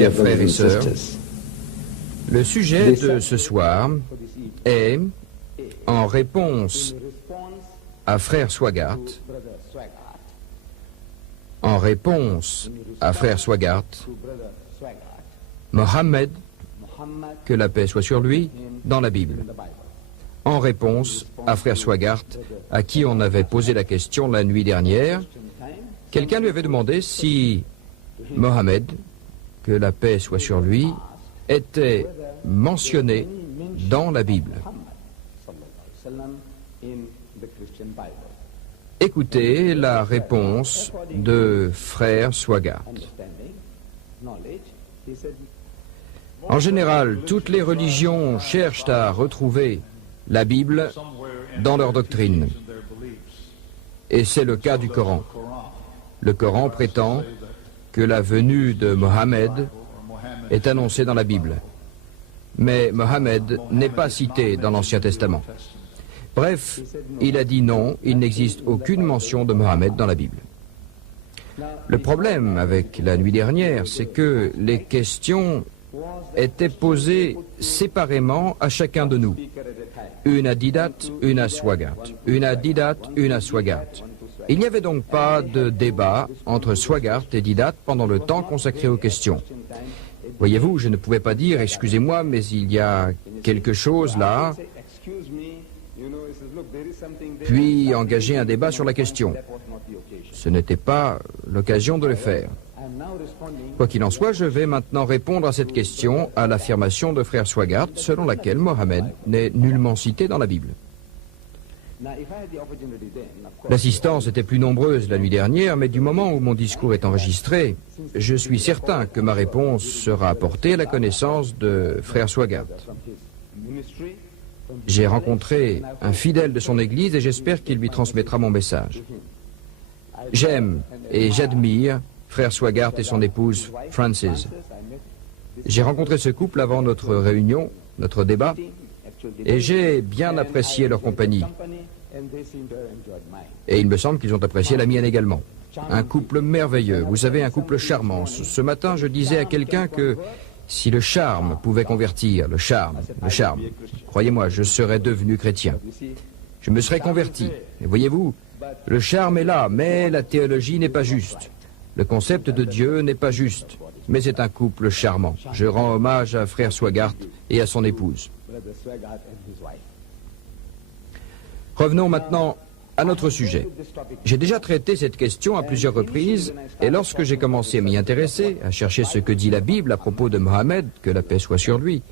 Chers frères et sœurs, le sujet de ce soir est, en réponse à frère Swaggart, Mohammed, que la paix soit sur lui, dans la Bible. En réponse à frère Swaggart, à qui on avait posé la question la nuit dernière, quelqu'un lui avait demandé si Mohammed, que la paix soit sur lui, était mentionné dans la Bible. Écoutez la réponse de frère Swaggart. En général, toutes les religions cherchent à retrouver la Bible dans leur doctrine. Et c'est le cas du Coran. Le Coran prétend que la venue de Mohammed est annoncée dans la Bible. Mais Mohammed n'est pas cité dans l'Ancien Testament. Bref, il a dit non, il n'existe aucune mention de Mohammed dans la Bible. Le problème avec la nuit dernière, c'est que les questions étaient posées séparément à chacun de nous. Une à Didat, une à Swaggart. Une à Didat, une à Swaggart. Il n'y avait donc pas de débat entre Swaggart et Didat pendant le temps consacré aux questions. Voyez-vous, je ne pouvais pas dire « excusez-moi, mais il y a quelque chose là », puis engager un débat sur la question. Ce n'était pas l'occasion de le faire. Quoi qu'il en soit, je vais maintenant répondre à cette question à l'affirmation de frère Swaggart, selon laquelle Mohammed n'est nullement cité dans la Bible. L'assistance était plus nombreuse la nuit dernière, mais du moment où mon discours est enregistré, je suis certain que ma réponse sera apportée à la connaissance de frère Swaggart. J'ai rencontré un fidèle de son église et j'espère qu'il lui transmettra mon message. J'aime et j'admire frère Swaggart et son épouse Frances. J'ai rencontré ce couple avant notre réunion, notre débat, et j'ai bien apprécié leur compagnie. Et il me semble qu'ils ont apprécié la mienne également. Un couple merveilleux, vous savez, un couple charmant. Ce matin, je disais à quelqu'un que si le charme pouvait convertir, le charme, croyez-moi, je serais devenu chrétien. Je me serais converti. Et voyez-vous, le charme est là, mais la théologie n'est pas juste. Le concept de Dieu n'est pas juste, mais c'est un couple charmant. Je rends hommage à frère Swaggart et à son épouse. Revenons maintenant à notre sujet. J'ai déjà traité cette question à plusieurs reprises, et lorsque j'ai commencé à m'y intéresser, à chercher ce que dit la Bible à propos de Mohammed, que la paix soit sur lui,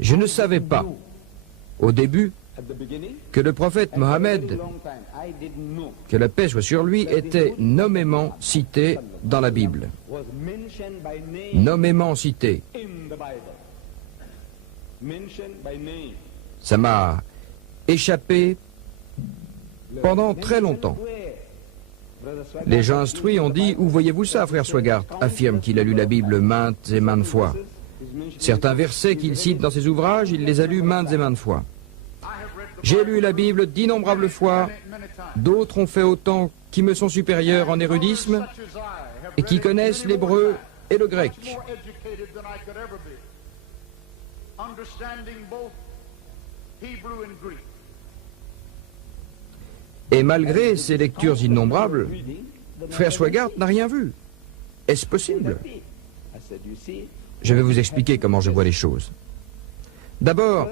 je ne savais pas, au début, que le prophète Mohammed, que la paix soit sur lui, était nommément cité dans la Bible. Nommément cité. Ça m'a échappé pendant très longtemps. Les gens instruits ont dit « Où voyez-vous ça, frère Swaggart ?» affirme qu'il a lu la Bible maintes et maintes fois. Certains versets qu'il cite dans ses ouvrages, il les a lus maintes et maintes fois. J'ai lu la Bible d'innombrables fois, d'autres ont fait autant qui me sont supérieurs en érudisme et qui connaissent l'hébreu et le grec. Et malgré ces lectures innombrables, frère Swaggart n'a rien vu. Est-ce possible? Je vais vous expliquer comment je vois les choses. D'abord,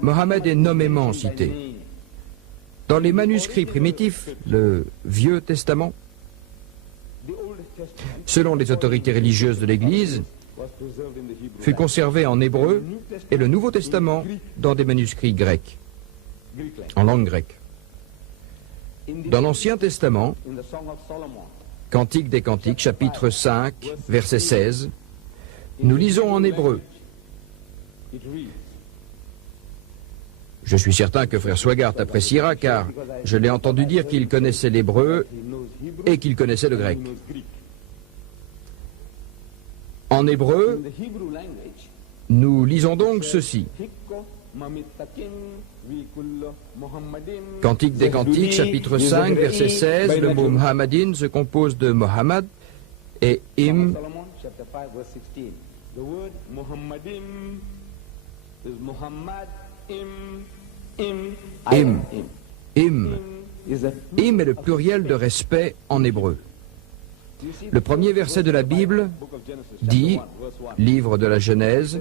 Mohammed est nommément cité. Dans les manuscrits primitifs, le Vieux Testament, selon les autorités religieuses de l'Église, fut conservé en hébreu et le Nouveau Testament dans des manuscrits grecs, en langue grecque. Dans l'Ancien Testament, Cantique des Cantiques, chapitre 5, verset 16, nous lisons en hébreu. Je suis certain que frère Swaggart appréciera car je l'ai entendu dire qu'il connaissait l'hébreu et qu'il connaissait le grec. En hébreu, nous lisons donc ceci. Cantique des Cantiques, chapitre 5, verset 16, le mot Muhammadin se compose de Mohammed et Im Im. Im. Im est le pluriel de respect en hébreu. Le premier verset de la Bible dit, livre de la Genèse,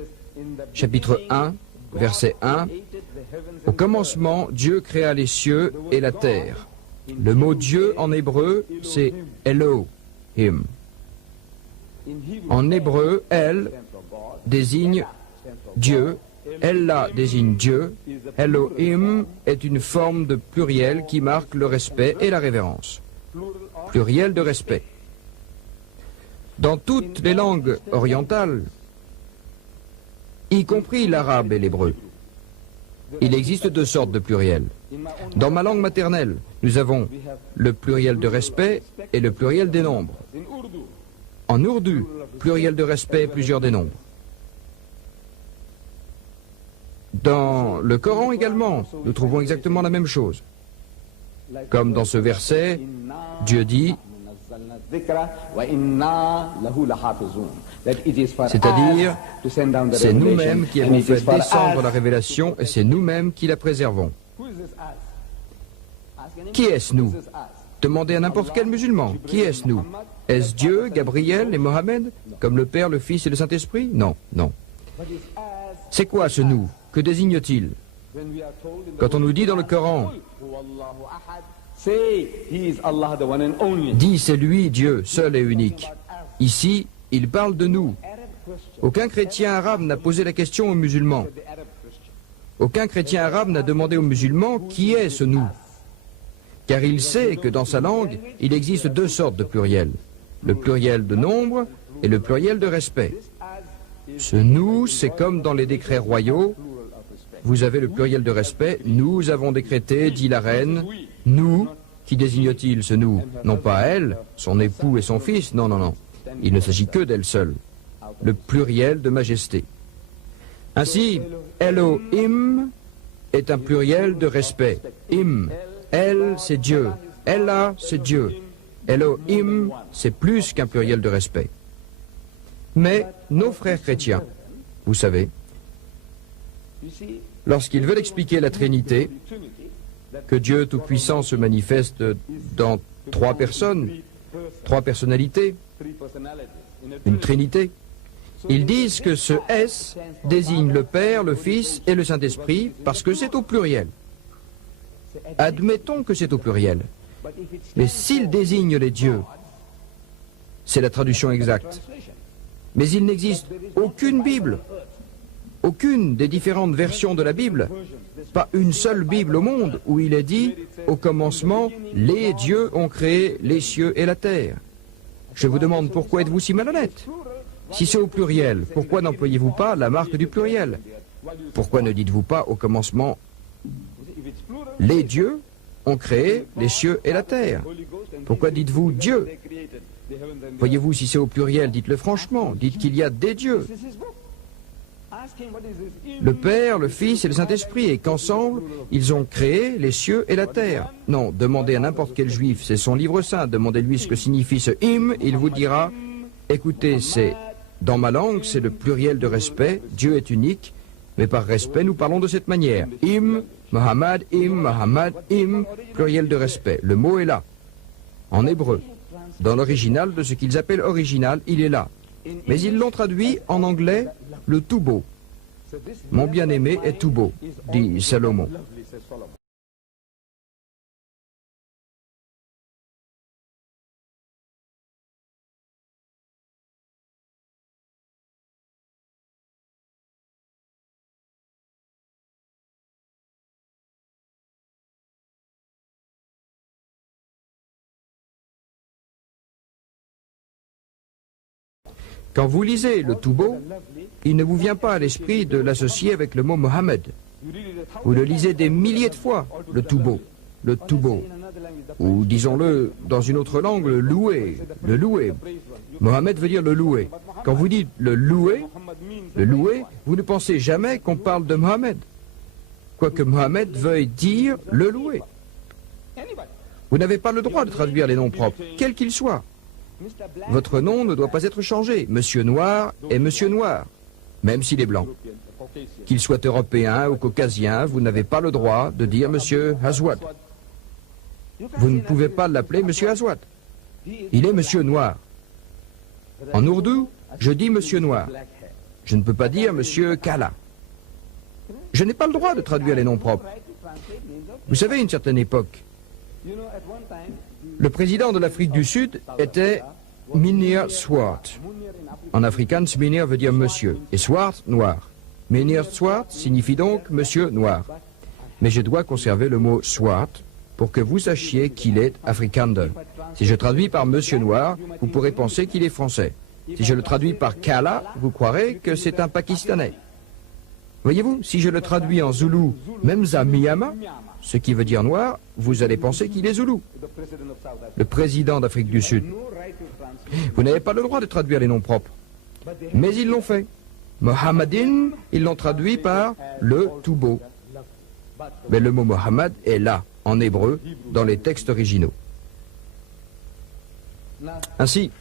chapitre 1, verset 1, « Au commencement, Dieu créa les cieux et la terre. » Le mot Dieu en hébreu, c'est Elohim. En hébreu, El désigne Dieu, Ella désigne Dieu, Elohim est une forme de pluriel qui marque le respect et la révérence. Pluriel de respect. Dans toutes les langues orientales, y compris l'arabe et l'hébreu, il existe deux sortes de pluriels. Dans ma langue maternelle, nous avons le pluriel de respect et le pluriel des nombres. En ourdou, pluriel de respect et plusieurs des nombres. Dans le Coran également, nous trouvons exactement la même chose. Comme dans ce verset, Dieu dit, c'est-à-dire, c'est nous-mêmes qui avons fait descendre la révélation et c'est nous-mêmes qui la préservons. Qui est-ce nous? Demandez à n'importe quel musulman. Qui est-ce nous? Est-ce Dieu, Gabriel et Mohammed, comme le Père, le Fils et le Saint-Esprit? Non, non. C'est quoi ce nous? Que désigne-t-il? Quand on nous dit dans le Coran, dit c'est lui, Dieu, seul et unique. Ici, il parle de nous. Aucun chrétien arabe n'a posé la question aux musulmans. Aucun chrétien arabe n'a demandé aux musulmans qui est ce nous. Car il sait que dans sa langue, il existe deux sortes de pluriels. Le pluriel de nombre et le pluriel de respect. Ce nous, c'est comme dans les décrets royaux. Vous avez le pluriel de respect. Nous avons décrété, dit la reine, nous. Qui désigne-t-il ce nous? Non pas elle, son époux et son fils, non, non, non. Il ne s'agit que d'elle seule. Le pluriel de majesté. Ainsi, Elohim est un pluriel de respect. Im, El, c'est Dieu. Ella, c'est Dieu. Elohim, c'est plus qu'un pluriel de respect. Mais nos frères chrétiens, vous savez, lorsqu'ils veulent expliquer la Trinité, que Dieu Tout-Puissant se manifeste dans trois personnes, trois personnalités, une Trinité, ils disent que ce S désigne le Père, le Fils et le Saint-Esprit parce que c'est au pluriel. Admettons que c'est au pluriel. Mais s'il désigne les dieux, c'est la traduction exacte. Mais il n'existe aucune Bible, aucune des différentes versions de la Bible, pas une seule Bible au monde où il est dit, au commencement, les dieux ont créé les cieux et la terre. Je vous demande pourquoi êtes-vous si malhonnête? Si c'est au pluriel, pourquoi n'employez-vous pas la marque du pluriel? Pourquoi ne dites-vous pas au commencement, les dieux ont créé les cieux et la terre? Pourquoi dites-vous Dieu? Voyez-vous, si c'est au pluriel, dites-le franchement, dites qu'il y a des dieux. Le Père, le Fils et le Saint-Esprit, et qu'ensemble, ils ont créé les cieux et la terre. Non, demandez à n'importe quel juif, c'est son livre saint, demandez-lui ce que signifie ce hymne, il vous dira, écoutez, c'est, dans ma langue, c'est le pluriel de respect, Dieu est unique, mais par respect, nous parlons de cette manière. Im, Muhammad, pluriel de respect. Le mot est là, en hébreu. Dans l'original de ce qu'ils appellent original, il est là. Mais ils l'ont traduit en anglais, le tout beau. Mon bien-aimé est tout beau, dit Salomon. Quand vous lisez le tout beau, il ne vous vient pas à l'esprit de l'associer avec le mot Mohammed. Vous le lisez des milliers de fois, le tout beau, ou disons-le dans une autre langue, le loué. Mohammed veut dire le loué. Quand vous dites le loué, vous ne pensez jamais qu'on parle de Mohammed, quoique Mohammed veuille dire le loué. Vous n'avez pas le droit de traduire les noms propres, quels qu'ils soient. Votre nom ne doit pas être changé. Monsieur Noir est Monsieur Noir, même s'il est blanc. Qu'il soit européen ou caucasien, vous n'avez pas le droit de dire Monsieur Aswad. Vous ne pouvez pas l'appeler Monsieur Aswad. Il est Monsieur Noir. En ourdou, je dis Monsieur Noir. Je ne peux pas dire Monsieur Kala. Je n'ai pas le droit de traduire les noms propres. Vous savez, à une certaine époque, le président de l'Afrique du Sud était Mynheer Swart. En afrikaans, Mynheer veut dire monsieur, et Swart, noir. Mynheer Swart signifie donc monsieur noir. Mais je dois conserver le mot Swart pour que vous sachiez qu'il est Afrikaner. Si je traduis par monsieur noir, vous pourrez penser qu'il est français. Si je le traduis par Kala, vous croirez que c'est un Pakistanais. Voyez-vous, si je le traduis en zoulou, Memza Miyama, ce qui veut dire noir, vous allez penser qu'il est zoulou. Le président d'Afrique du Sud. Vous n'avez pas le droit de traduire les noms propres. Mais ils l'ont fait. Mohamedine, ils l'ont traduit par le tout beau. Mais le mot Mohammed est là, en hébreu, dans les textes originaux. Ainsi,